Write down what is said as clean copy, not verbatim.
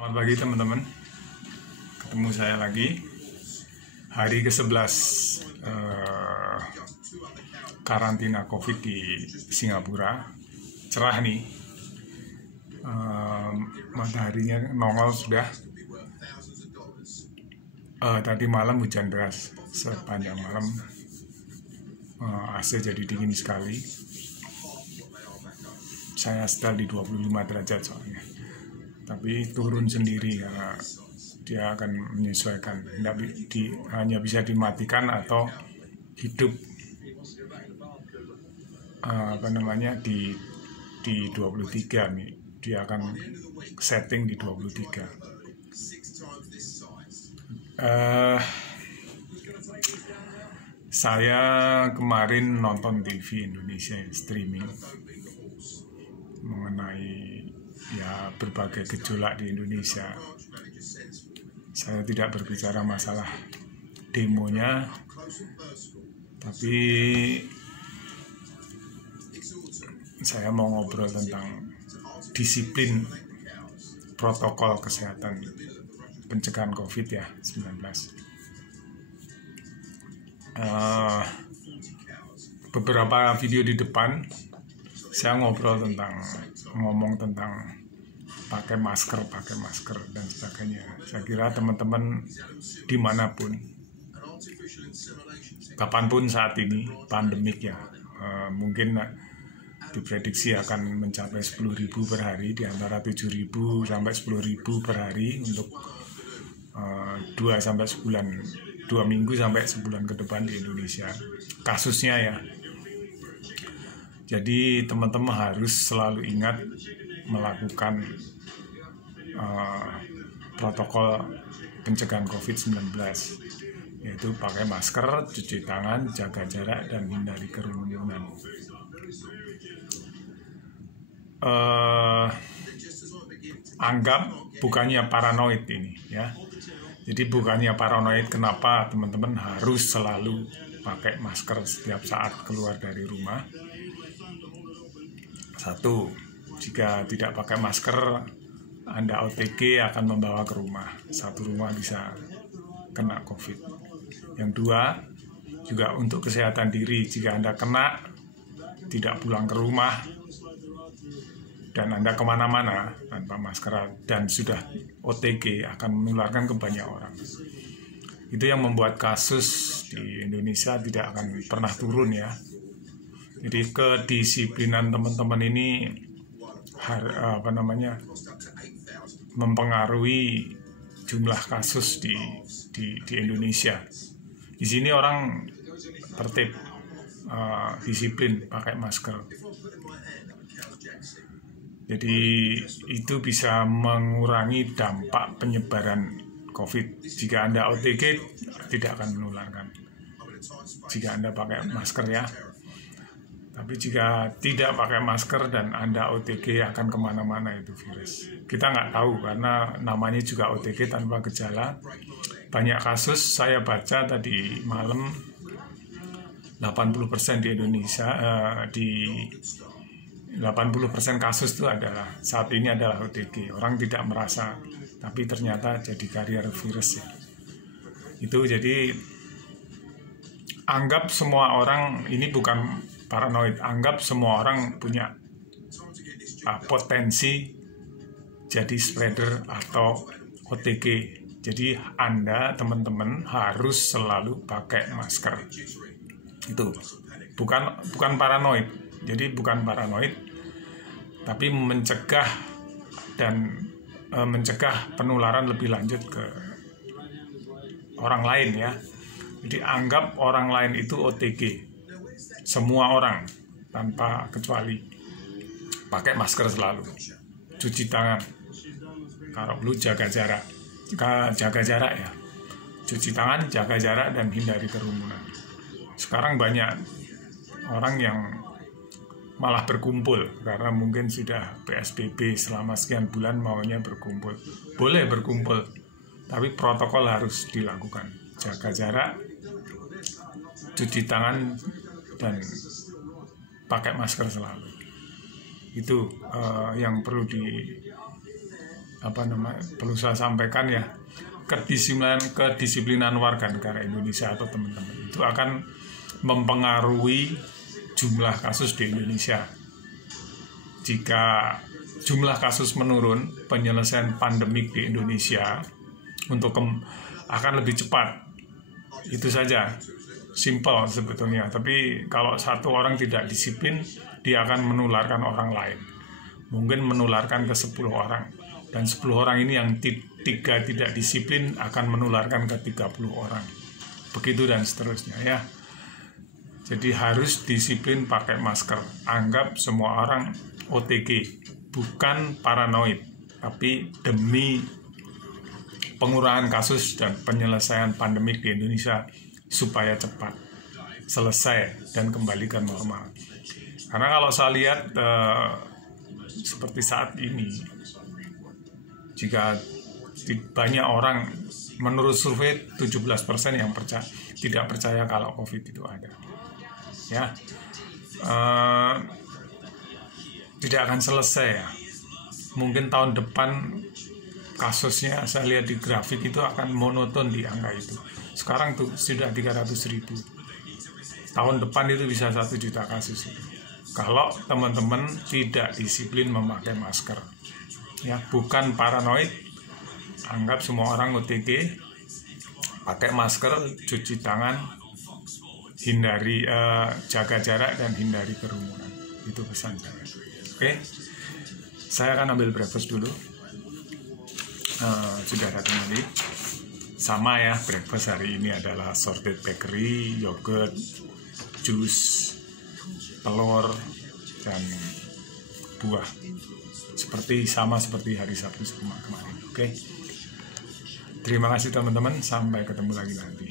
Selamat pagi teman-teman, ketemu saya lagi hari ke-11 karantina COVID di Singapura. Cerah nih, mataharinya nongol sudah. Tadi malam hujan deras sepanjang malam, AC jadi dingin sekali. Saya setel di 25 derajat soalnya, tapi turun sendiri karena dia akan menyesuaikan, hanya bisa dimatikan atau hidup di 23 nih, dia akan setting di 23. Saya kemarin nonton TV Indonesia streaming mengenai berbagai gejolak di Indonesia. Saya tidak berbicara masalah demonya, tapi saya mau ngobrol tentang disiplin protokol kesehatan pencegahan COVID-19. Beberapa video di depan saya ngomong tentang pakai masker dan sebagainya. Saya kira teman-teman dimanapun, kapanpun saat ini pandemik mungkin diprediksi akan mencapai 10.000 per hari, di antara 7.000 sampai 10.000 per hari untuk 2 minggu sampai sebulan ke depan di Indonesia kasusnya ya. Jadi teman-teman harus selalu ingat melakukan protokol pencegahan COVID-19, yaitu pakai masker, cuci tangan, jaga jarak, dan hindari kerumunan. Anggap bukannya paranoid ini ya. Jadi bukannya paranoid, kenapa teman-teman harus selalu pakai masker setiap saat keluar dari rumah? Satu, jika tidak pakai masker, Anda OTG akan membawa ke rumah. Satu rumah bisa kena COVID. Yang dua, juga untuk kesehatan diri, jika Anda kena, tidak pulang ke rumah, dan Anda kemana-mana tanpa masker dan sudah OTG, akan menularkan ke banyak orang. Itu yang membuat kasus di Indonesia tidak akan pernah turun ya. Jadi kedisiplinan teman-teman ini mempengaruhi jumlah kasus di Indonesia. Di sini orang tertib, disiplin pakai masker. Jadi itu bisa mengurangi dampak penyebaran COVID. Jika Anda OTG tidak akan menularkan jika Anda pakai masker ya. Tapi jika tidak pakai masker dan Anda OTG, akan kemana-mana itu virus. Kita nggak tahu karena namanya juga OTG tanpa gejala. Banyak kasus saya baca tadi malam, 80% di Indonesia, 80% kasus itu saat ini adalah OTG. Orang tidak merasa, tapi ternyata jadi karier virus ya. Itu jadi anggap semua orang, ini bukan paranoid, anggap semua orang punya potensi jadi spreader atau OTG. Jadi Anda, teman-teman, harus selalu pakai masker. Itu bukan paranoid. Jadi bukan paranoid, tapi mencegah penularan lebih lanjut ke orang lain ya. Jadi anggap orang lain itu OTG. Semua orang tanpa kecuali pakai masker selalu, cuci tangan, kalau perlu jaga jarak ya, cuci tangan, jaga jarak, dan hindari kerumunan. Sekarang banyak orang yang malah berkumpul karena mungkin sudah PSBB selama sekian bulan, maunya berkumpul. Boleh berkumpul, tapi protokol harus dilakukan, jaga jarak, cuci tangan, dan pakai masker selalu. Itu yang perlu perlu saya sampaikan ya, kedisiplinan warga negara Indonesia atau teman-teman itu akan mempengaruhi jumlah kasus di Indonesia. Jika jumlah kasus menurun, penyelesaian pandemik di Indonesia akan lebih cepat. Itu saja, simple sebetulnya. Tapi kalau satu orang tidak disiplin, dia akan menularkan orang lain. Mungkin menularkan ke 10 orang. Dan 10 orang ini yang tiga tidak disiplin akan menularkan ke 30 orang. Begitu dan seterusnya ya. Jadi harus disiplin pakai masker. Anggap semua orang OTG, bukan paranoid, tapi demi pengurangan kasus dan penyelesaian pandemik di Indonesia supaya cepat selesai dan kembali ke normal. Karena kalau saya lihat seperti saat ini, jika banyak orang, menurut survei 17% yang tidak percaya kalau COVID itu ada, ya tidak akan selesai ya. Mungkin tahun depan kasusnya saya lihat di grafik itu akan monoton di angka itu. Sekarang tuh sudah 300.000. Tahun depan itu bisa 1 juta kasus itu. Kalau teman-teman tidak disiplin memakai masker, ya, bukan paranoid. Anggap semua orang OTG, pakai masker, cuci tangan, hindari jaga jarak dan hindari kerumunan. Itu pesan saya. Oke, saya akan ambil breakfast dulu. Sudah datang tadi. Sama ya, breakfast hari ini adalah sorted bakery, yogurt, jus, telur, dan buah. Sama seperti hari Sabtu kemarin. Oke. Terima kasih teman-teman, sampai ketemu lagi nanti.